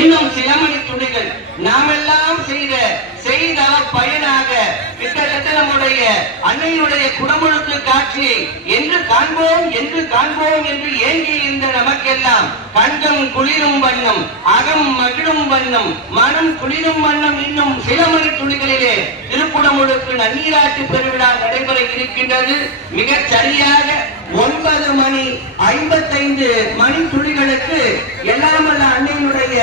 இன்னும் சில மணி துளிகள் நாமெல்லாம் செய்த பயனாக கிட்டத்தட்ட நம்முடைய அன்னையுடைய குடமுழுக்கு காட்சியை என்று காண்போம் என்று ஏங்கி இருந்த நமக்கெல்லாம் கண்டம் குளிரும் வண்ணம், அகம் மகிழும் வண்ணம், மனம் குளிரும் வண்ணம் இன்னும் சில மணி துளிகளிலே திருக்குடமுழுக்கு நன்னீராட்டு பெருவிழா நடைபெற இருக்கின்றது. மிகச் சரியாக 9:55 மணி துளிகளுக்கு எல்லாமல்ல அன்னையினுடைய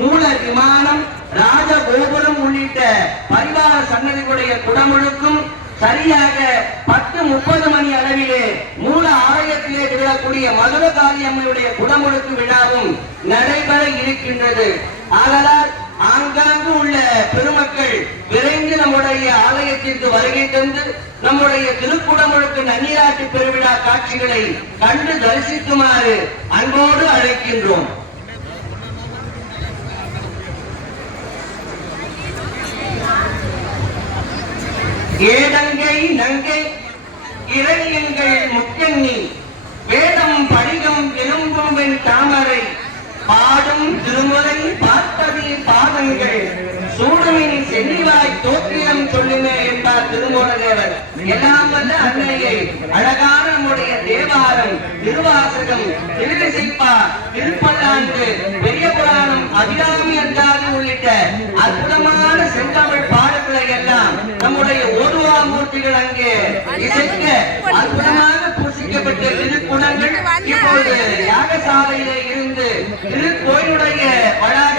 மூல விமானம், ராஜகோபுரம் உள்ளிட்ட பரிவார சன்னதிகளுடைய குடமுழுக்கும் சரியாக 10:30 மணி அளவிலே மூல ஆலயத்திலே விழக்கூடிய மதுரகாளி அம்மையுடைய குடமுழுக்கு விழாவும் நடைபெற இருக்கின்றது. ஆதலால் ஆங்காங்கு உள்ள பெருமக்கள் விரைந்து நம்முடைய ஆலயத்திற்கு வருகை தந்து நம்முடைய திருக்குடமுழுக்கு நன்னீராட்டு பெருவிழா காட்சிகளை கண்டு தரிசிக்குமாறு அன்போடு அழைக்கின்றோம். ஏடங்கை நங்கை இரணியங்கள் முக்கண்ணி வேதம் படிகம் எலும்பும் தாமரை பாடும் திருமுறை பார்ப்பதி பாதங்கள் சூடுமின் சென்னிவாய் தோற்றியம் சொல்லுங்க என்பார் திருமூலதேவர். எல்லாம் வல்ல அன்னையை அழகான நம்முடைய தேவாரம், திருவாசகம், திருவிசைப்பா, திருப்பல்லாண்டு, பெரிய புராணம், அபிராமி அந்தாதி உள்ளிட்ட அற்புதமான செந்தமிழ் பாடல்களை எல்லாம் நம்முடைய ஓதுவாமூர்த்திகள் அங்கே இசைக்க அற்புதமாக பூசிக்கப்பட்ட திருக்குணங்கள் இப்போது யாகசாலையிலே இருந்து திருக்கோயிலுடைய வளாக